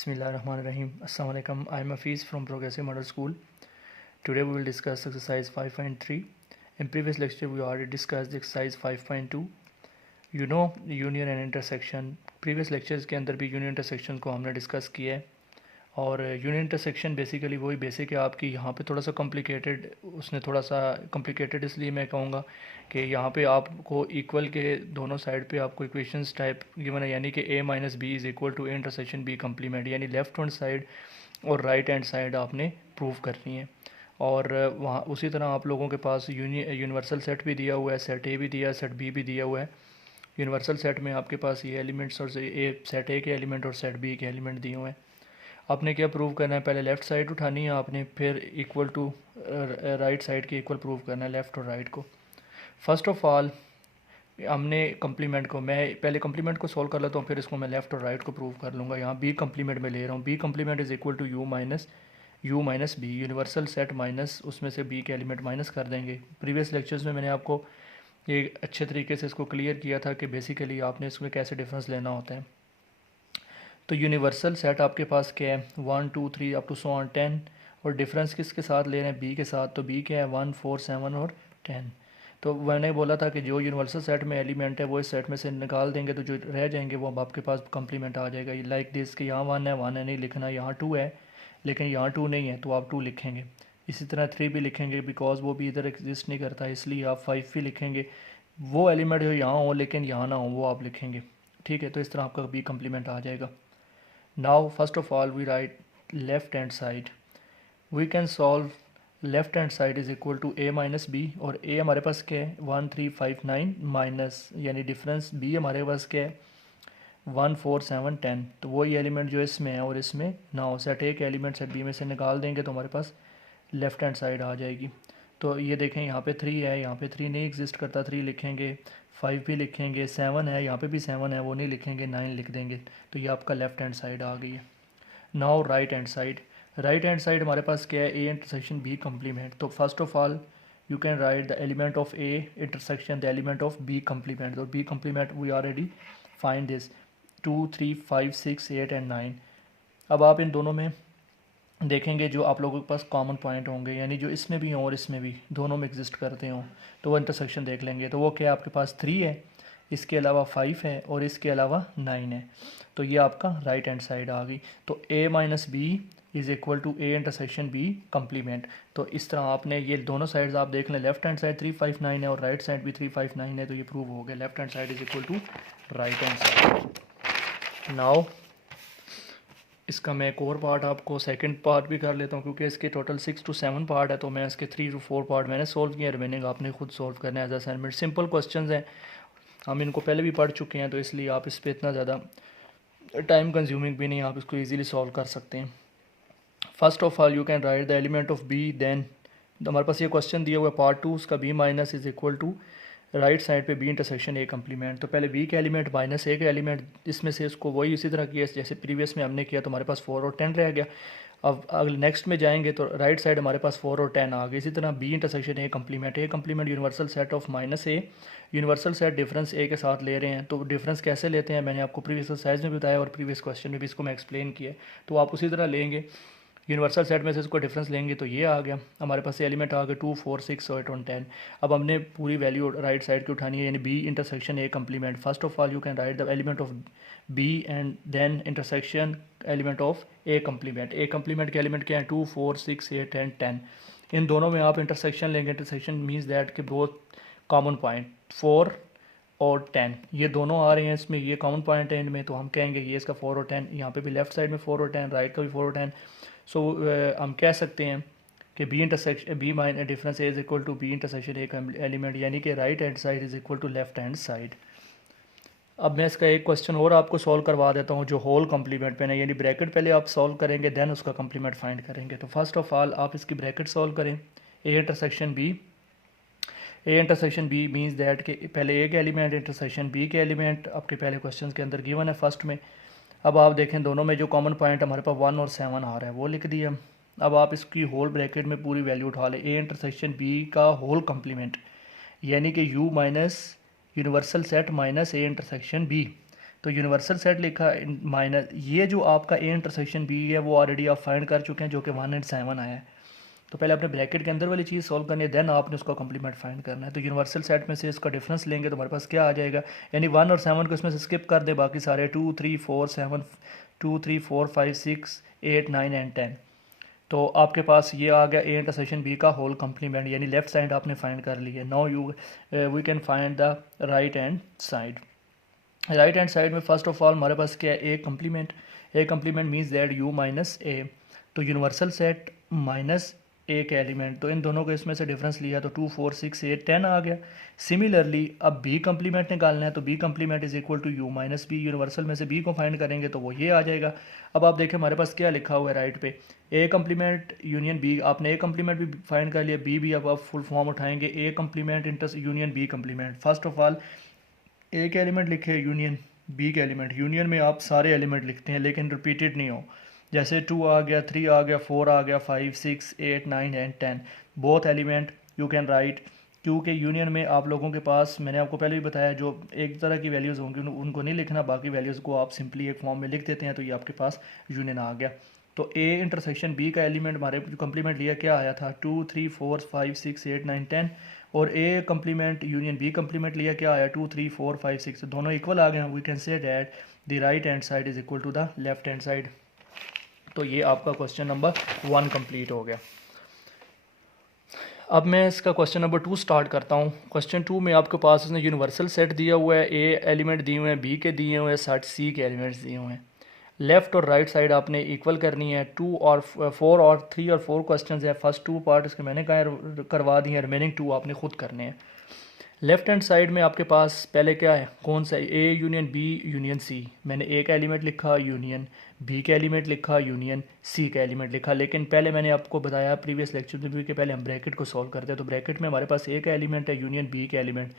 Bismillahirrahmanirrahim. Assalamu alaikum. I am Hafiz from Progressive Model School. Today we will discuss exercise 5.3. In previous lecture we already discussed exercise 5.2. You know union and intersection. Previous lectures के अंदर भी union intersection को हमने discuss किया है और union intersection basically वही basic है आपकी। यहाँ पे थोड़ा सा कॉम्प्लिकेटेड, उसने थोड़ा सा कॉम्प्लिकेटेड इसलिए मैं कहूँगा कि यहाँ पे आपको इक्वल के दोनों साइड पे आपको इक्वेशंस टाइप गिवन है, यानी कि a minus B is equal to A intersection B complement, यानी लेफ्ट हैंड साइड और राइट हैंड साइड आपने प्रूव करनी है। और वहाँ उसी तरह आप लोगों के पास यूनिवर्सल सेट भी दिया हुआ है, सेट ए भी दिया है, सेट बी भी दिया हुआ है। यूनिवर्सल सेट में आपके पास ये एलिमेंट्स और सेट ए के एलिमेंट और सेट बी के एलिमेंट दिए हुए हैं। आपने क्या प्रूव करना है, पहले लेफ़्ट साइड उठानी है आपने, फिर इक्वल टू राइट साइड के इक्वल प्रूव करना है, लेफ़्ट और राइट को। फर्स्ट ऑफ ऑल हमने कम्प्लीमेंट को, मैं पहले कम्प्लीमेंट को सॉल्व कर लेता हूँ, फिर इसको मैं लेफ़्ट और राइट को प्रूव कर लूँगा। यहाँ बी कम्प्लीमेंट में ले रहा हूँ, B complement is equal to U minus B, universal set minus उसमें से बी के एलिमेंट माइनस कर देंगे। प्रीवियस लेक्चर्स में मैंने आपको ये अच्छे तरीके से इसको क्लियर किया था कि बेसिकली आपने इसमें कैसे डिफरेंस लेना होता है। तो यूनिवर्सल सेट आपके पास क्या है, 1 2 3 अप टू सो ऑन 10, और डिफरेंस किसके साथ ले रहे हैं, बी के साथ। तो बी क्या है, 1 4 7 और 10। तो मैंने बोला था कि जो यूनिवर्सल सेट में एलिमेंट है वो इस सेट में से निकाल देंगे तो जो रह जाएंगे वो अब आपके पास कम्प्लीमेंट आ जाएगा। लाइक दिस कि यहाँ 1 है नहीं लिखना, यहाँ 2 है लेकिन यहाँ 2 नहीं है तो आप 2 लिखेंगे। इसी तरह 3 भी लिखेंगे बिकॉज वो भी इधर एग्जिस्ट नहीं करता, इसलिए आप 5 भी लिखेंगे। वो एलिमेंट जो यहाँ हो लेकिन यहाँ ना हो वो आप लिखेंगे, ठीक है। तो इस तरह आपका बी कम्प्लीमेंट आ जाएगा। Now first of all we write left hand side. We can solve left hand side is equal to a minus b, और a हमारे पास क्या है 1 3 5 9 माइनस, यानी डिफरेंस b हमारे पास क्या है 1 4 7 10। तो वही एलिमेंट जो इसमें है और इसमें ना हो, सेट ए के एलिमेंट सेट बी में से निकाल देंगे तो हमारे पास लेफ्ट हैंड साइड आ जाएगी। तो ये देखें यहाँ पे 3 है, यहाँ पे 3 नहीं एग्जिस्ट करता, 3 लिखेंगे, 5 भी लिखेंगे, 7 है, यहाँ पे भी 7 है वो नहीं लिखेंगे, 9 लिख देंगे। तो ये आपका लेफ्ट हैंड साइड आ गई है। Now right hand side, right hand side हमारे पास क्या है, ए इंटरसेक्शन बी कम्प्लीमेंट। तो first of all you can write the element of A intersection the element of B complement. और B complement we already find this 2 3 5 6 8 and 9। अब आप इन दोनों में देखेंगे जो आप लोगों के पास कॉमन पॉइंट होंगे, यानी जो इसमें भी हों और इसमें भी दोनों में एग्जिस्ट करते हों, तो वो इंटरसेक्शन देख लेंगे। तो वो क्या आपके पास 3 है, इसके अलावा 5 है और इसके अलावा 9 है। तो ये आपका राइट हैंड साइड आ गई। तो a minus B is equal to A intersection B complement. तो इस तरह आपने ये दोनों साइड्स आप देख लें, लेफ्ट हैंड साइड 3 5 9 है और राइट साइड भी 3 5 9 है, तो ये प्रूव हो गया left hand side is equal to right hand side. Now इसका मैं एक और पार्ट आपको सेकंड पार्ट भी कर लेता हूँ, क्योंकि इसके टोटल 6 to 7 पार्ट है, तो मैं इसके 3 to 4 पार्ट मैंने सोल्व किए, रिमेनिंग आपने खुद सोल्व करना है एज असाइनमेंट। सिंपल क्वेश्चंस हैं, हम इनको पहले भी पढ़ चुके हैं, तो इसलिए आप इस पर इतना ज़्यादा टाइम कंज्यूमिंग भी नहीं, आप इसको ईजिली सॉल्व कर सकते हैं। First of all you can write the element of B, then हमारे पास ये क्वेश्चन दिया हुआ है पार्ट 2, उसका B minus is equal to right side पे बी इंटरसेक्शन ए कम्प्लीमेंट। तो पहले बी के एलिमेंट माइनस ए के एलिमेंट, इसमें से इसको वही इसी तरह किया जैसे प्रीवियस में हमने किया, तो हमारे पास 4 और 10 रह गया। अब अगले नेक्स्ट में जाएंगे तो राइट साइड हमारे पास 4 और 10 आ गए। इसी तरह B intersection A complement universal set of minus A, universal set difference A के साथ ले रहे हैं। तो डिफरेंस कैसे लेते हैं मैंने आपको प्रीवियस एक्सरसाइज में बताया और प्रीवियस क्वेश्चन में भी इसको मैं एक्सप्लेन किया, तो आप उसी तरह लेंगे। यूनिवर्सल सेट में से इसको डिफरेंस लेंगे तो ये आ गया हमारे पास, एलिमेंट आ गए 2 4 6 8 और 10। अब हमने पूरी वैल्यू राइट साइड की उठानी है, यानी B intersection A complement. First of all you can write the element of B and then intersection element of A complement. A complement के एलिमेंट क्या है 2 4 6 8 एंड 10। इन दोनों में आप इंटरसेक्शन लेंगे, इंटरसेक्शन मीन्स दैट कि बोथ कॉमन पॉइंट 4 और 10 ये दोनों आ रहे हैं इसमें, ये कॉमन पॉइंट है इनमें, तो हम कहेंगे ये इसका 4 और 10, यहाँ पे भी लेफ्ट साइड में 4 और 10, राइट का भी 4 और 10। सो हम कह सकते हैं कि B intersection B minus difference A is equal to B intersection A का एलिमेंट, यानी कि right hand side is equal to left hand side. अब मैं इसका एक क्वेश्चन और आपको सॉल्व करवा देता हूँ जो होल कम्प्लीमेंट पे है, यानी ब्रैकेट पहले आप सॉल्व करेंगे देन उसका कम्प्लीमेंट फाइंड करेंगे। तो फर्स्ट ऑफ ऑल आप इसकी ब्रैकेट सॉल्व करें, A intersection B means that कि पहले ए के एलिमेंट इंटरसेक्शन बी के एलिमेंट आपके पहले क्वेश्चन के अंदर गिवन है फर्स्ट में। अब आप देखें दोनों में जो कॉमन पॉइंट हमारे पास 1 और 7 आ रहा है वो लिख दिया। अब आप इसकी होल ब्रैकेट में पूरी वैल्यू उठा लें, ए इंटरसेक्शन बी का होल कम्प्लीमेंट, यानी कि U minus universal set minus A intersection B. तो यूनिवर्सल सेट लिखा माइनस ये जो आपका ए इंटरसेक्शन बी है वो ऑलरेडी आप फाइंड कर चुके हैं जो कि 1 और 7 आया है। तो पहले अपने ब्रैकेट के अंदर वाली चीज़ सॉल्व करनी है, देन आपने उसका कॉम्प्लीमेंट फाइंड करना है। तो यूनिवर्सल सेट में से इसका डिफरेंस लेंगे तो हमारे पास क्या आ जाएगा, यानी 1 और 7 को इसमें से स्किप कर दे, बाकी सारे 2 3 4 7 2 3 4 5 6 8 9 एंड 10। तो आपके पास ये आ गया ए इंटरसेक्शन बी का होल कॉम्प्लीमेंट, यानी लेफ्ट साइड आपने फाइंड कर ली है। Now you we can find the right hand side. Right hand side में फर्स्ट ऑफ ऑल हमारे पास क्या है, A complement. A complement means that U minus A. तो यूनिवर्सल सेट माइनस ए के एलिमेंट, तो इन दोनों को इसमें से डिफरेंस लिया तो 2 4 6 8 10 आ गया। सिमिलरली अब बी कम्प्लीमेंट निकालना है, तो B complement is equal to U minus B. Universal में से बी को फाइंड करेंगे तो वो ये आ जाएगा। अब आप देखें हमारे पास क्या लिखा हुआ है राइट पे, ए कम्प्लीमेंट यूनियन बी। आपने ए कम्प्लीमेंट भी फाइंड कर लिया, बी भी अब आप फुल फॉर्म उठाएंगे, A complement inter union B complement. First of all A के एलिमेंट लिखे यूनियन बी के एलिमेंट। यूनियन में आप सारे एलिमेंट लिखते हैं लेकिन रिपीटेड नहीं हो, जैसे 2 आ गया, 3 आ गया, 4 आ गया, 5 6 8 9 and 10 both element you can right. क्योंकि यूनियन में आप लोगों के पास मैंने आपको पहले भी बताया जो एक तरह की वैल्यूज़ होंगी उनको नहीं लिखना, बाकी वैल्यूज़ को आप सिंपली एक फॉर्म में लिख देते हैं, तो ये आपके पास यूनियन आ गया। तो ए इंटरसेक्शन बी का एलिमेंट हमारे कम्प्लीमेंट लिया क्या आया था 2 3 4 5 6 8 9 10, और A complement union B complement लिया क्या आया 2 3 4 5 6, दोनों इक्वल आ गए। We can say that the right hand side is equal to the left hand side. तो ये आपका क्वेश्चन नंबर 1 कंप्लीट हो गया। अब मैं इसका क्वेश्चन नंबर 2 स्टार्ट करता हूँ। क्वेश्चन 2 में आपके पास उसने यूनिवर्सल सेट दिया हुआ है, ए एलिमेंट दिए हुए हैं, बी के दिए हुए हैं, सेट सी के एलिमेंट्स दिए हुए हैं। लेफ़्ट और राइट साइड आपने इक्वल करनी है। 2 और 4 और 3 और 4 क्वेश्चन है। फर्स्ट 2 पार्ट इसके मैंने करवा दिए हैं, रिमेनिंग 2 आपने खुद करने हैं। लेफ्ट हैंड साइड में आपके पास पहले क्या है, कौन सा, A union B union C. मैंने ए का एलिमेंट लिखा यूनियन, बी का एलिमेंट लिखा यूनियन, सी का एलिमेंट लिखा। लेकिन पहले मैंने आपको बताया प्रीवियस लेक्चर में भी कि पहले हम ब्रैकेट को सॉल्व करते हैं। तो ब्रैकेट में हमारे पास ए का एलिमेंट है यूनियन बी का एलिमेंट,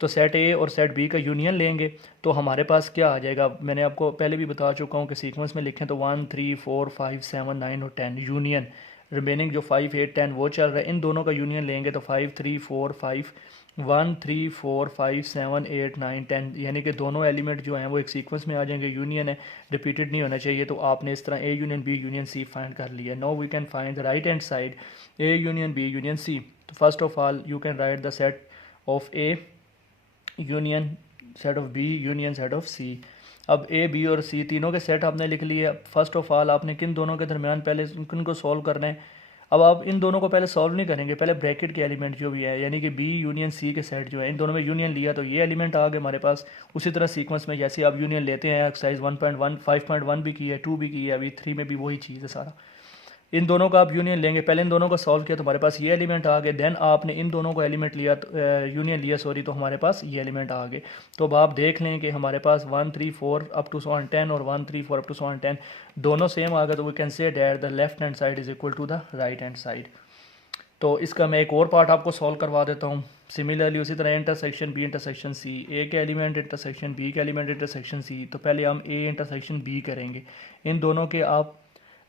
तो सेट ए और सेट बी का यूनियन लेंगे तो हमारे पास क्या आ जाएगा। मैंने आपको पहले भी बता चुका हूँ कि सीक्वेंस में लिखें तो 1 3 4 5 7 9 और 10 यूनियन, रिमेनिंग जो 5 8 10 वो चल रहा है, इन दोनों का यूनियन लेंगे तो 5 3 4 5 1 3 4 5 7 8 9 10, यानी कि दोनों एलिमेंट जो हैं वो एक सीक्वेंस में आ जाएंगे, यूनियन है, रिपीटेड नहीं होना चाहिए। तो आपने इस तरह A union B union C find कर लिया। Now we can find the right hand side, A union B union C. तो first of all you can write the set of A union set of B union set of C. अब A B और सी तीनों के set आपने लिख लिए। First of all आपने किन दोनों के दरमियान पहले किन को सॉल्व करना है। अब आप इन दोनों को पहले सॉल्व नहीं करेंगे, पहले ब्रैकेट के एलिमेंट जो भी है, यानी कि बी यूनियन सी के सेट जो है, इन दोनों में यूनियन लिया तो ये एलिमेंट आ गए हमारे पास। उसी तरह सीक्वेंस में जैसे आप यूनियन लेते हैं, एक्सरसाइज 1.1 5.1 भी की है, 2 भी की है, अभी 3 में भी वही चीज़ है सारा। इन दोनों का आप यूनियन लेंगे, पहले इन दोनों को सॉल्व किया तो हमारे पास ये एलिमेंट आ गए। देन आपने इन दोनों को एलिमेंट लिया तो यूनियन लिया सॉरी, तो हमारे पास ये एलिमेंट आ गए। तो अब आप देख लें कि हमारे पास 1 3 4 अप टू 10 और 1 3 4 अप टू 10 दोनों सेम आ गए। तो we can say that the left hand side is equal to the right hand side. तो इसका मैं एक और पार्ट आपको सॉल्व करवा देता हूँ। सिमिलरली उसी तरह इंटरसेक्शन बी इंटरसेक्शन सी, ए के एलिमेंट इंटरसेक्शन बी के एलिमेंट इंटरसेक्शन सी। तो पहले हम ए इंटरसेक्शन बी करेंगे। इन दोनों के आप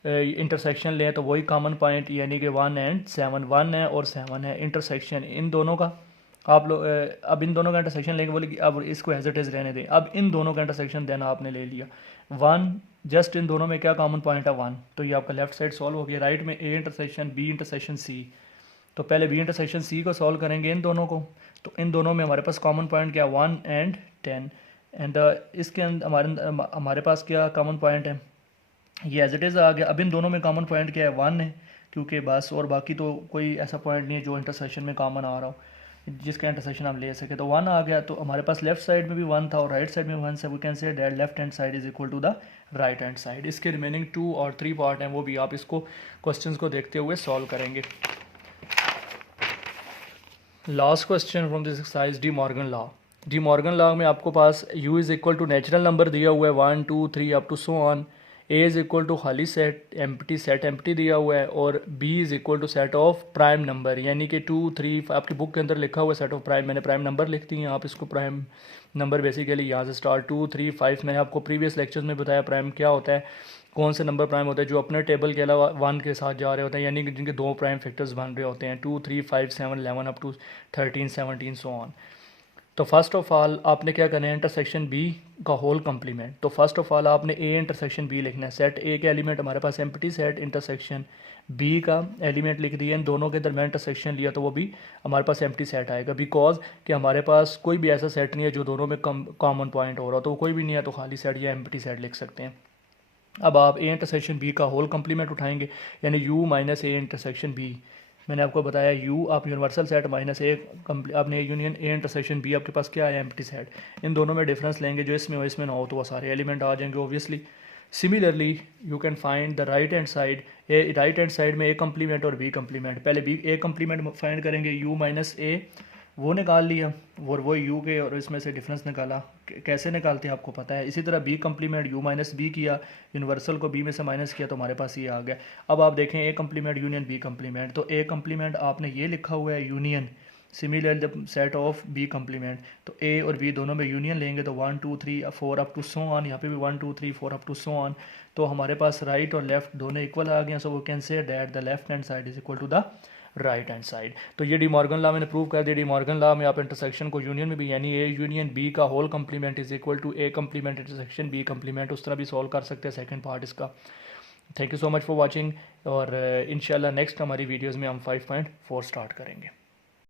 इंटरसेक्शन लें तो वही कॉमन पॉइंट, यानी कि 1 एंड 7, 1 है और 7 है इंटरसेक्शन इन दोनों का। आप लोग अब इन दोनों का इंटरसेक्शन लेंगे, बोले कि अब इसको एज इट इज़ रहने दें। अब इन दोनों का इंटरसेक्शन देना आपने ले लिया 1, जस्ट इन दोनों में क्या कॉमन पॉइंट है 1, तो ये आपका लेफ्ट साइड सॉल्व हो गया। राइट में A intersection B intersection C, तो पहले बी इंटरसेक्शन सी को सॉल्व करेंगे इन दोनों को। तो इन दोनों में हमारे पास कॉमन पॉइंट क्या 1 एंड 10 एंड इसके अंदर हमारे पास क्या कॉमन पॉइंट है, ये एज इट इज़ आ गया। अब इन दोनों में कॉमन पॉइंट क्या है 1 है, क्योंकि बस और बाकी तो कोई ऐसा पॉइंट नहीं है जो इंटरसेक्शन में कॉमन आ रहा हो जिसका इंटरसेक्शन आप ले सके। तो 1 आ गया, तो हमारे पास लेफ्ट साइड में भी 1 था और राइट साइड में 1 से we can say that left hand side is equal to the right hand side. इसके रिमेनिंग 2 और 3 पार्ट हैं, वो भी आप इसको क्वेश्चंस को देखते हुए सॉल्व करेंगे। Last question from this exercise, De Morgan law. De Morgan law में आपको पास u is equal to natural number दिया हुआ है 1 2 3 up to so on, A is equal to खाली सेट एम्प्टी दिया हुआ है, और B is equal to set of prime number, यानी कि 2 3 आपकी बुक के अंदर लिखा हुआ है सेट ऑफ प्राइम, मैंने प्राइम नंबर लिख दी हैं, आप इसको प्राइम नंबर बेसिकली यहाँ से स्टार्ट 2 3 5। मैंने आपको प्रीवियस लेक्चर्स में बताया प्राइम क्या होता है, कौन से नंबर प्राइम होते हैं, जो अपने टेबल के अलावा 1 के साथ जा रहे होते हैं, यानी कि जिनके 2 प्राइम फैक्टर्स बन रहे होते हैं 2 3 5 7 11 अप टू 13 17 सो ऑन। तो फर्स्ट ऑफ ऑल आपने क्या करना है, इंटरसेक्शन बी का होल कम्प्लीमेंट। तो फर्स्ट ऑफ ऑल आपने ए इंटरसेक्शन बी लिखना है। सेट ए के एलिमेंट हमारे पास एम्प्टी सेट इंटरसेक्शन बी का एलिमेंट लिख दिया, इन दोनों के दरमियान इंटरसेक्शन लिया तो वो भी हमारे पास एम्प्टी सेट आएगा, बिकॉज कि हमारे पास कोई भी ऐसा सेट नहीं है जो दोनों में कॉमन पॉइंट हो रहा, तो कोई भी नहीं है तो खाली सेट या एम्प्टी सेट लिख सकते हैं। अब आप ए इंटरसेक्शन बी का होल कम्प्लीमेंट उठाएंगे, यानी U minus A intersection B. मैंने आपको बताया यू आप यूनिवर्सल सेट माइनस ए आपने यूनियन ए इंटरसेक्शन बी, आपके पास क्या है, एम्प्टी सेट। इन दोनों में डिफरेंस लेंगे, जो इसमें हो इसमें ना हो, तो वो सारे एलिमेंट आ जाएंगे obviously. Similarly you can find the right hand side, A right hand side में ए कम्प्लीमेंट और बी कम्प्लीमेंट। पहले बी ए कम्प्लीमेंट फाइंड करेंगे, यू माइनस ए वो निकाल लिया, और वो यू के और इसमें से डिफरेंस निकाला। कैसे निकालते हैं आपको पता है। इसी तरह B complement U minus B किया, यूनिवर्सल को बी में से माइनस किया, तो हमारे पास ये आ गया। अब आप देखें A complement union B complement, तो ए कम्प्लीमेंट आपने ये लिखा हुआ है union similar the set of B complement. तो ए और बी दोनों में यूनियन लेंगे तो 1 2 3 4 अप टू सो ऑन, यहाँ पे भी 1 2 3 4 अप टू सो ऑन। तो हमारे पास राइट और लेफ्ट दोनों इक्वल आ गए, so we can say that the left hand side is equal to the right hand side. तो ये डी मॉर्गन लॉ मैंने प्रूव कर दिया। डी मॉर्गन लॉ में आप इंटरसेक्शन को यूनियन में भी, यानी ए यूनियन बी का whole complement is equal to A complement intersection B complement, उस तरह भी सॉल्व कर सकते हैं सेकंड पार्ट इसका। Thank you so much for watching, और इंशाल्लाह नेक्स्ट हमारी वीडियोस में हम 5.4 स्टार्ट करेंगे।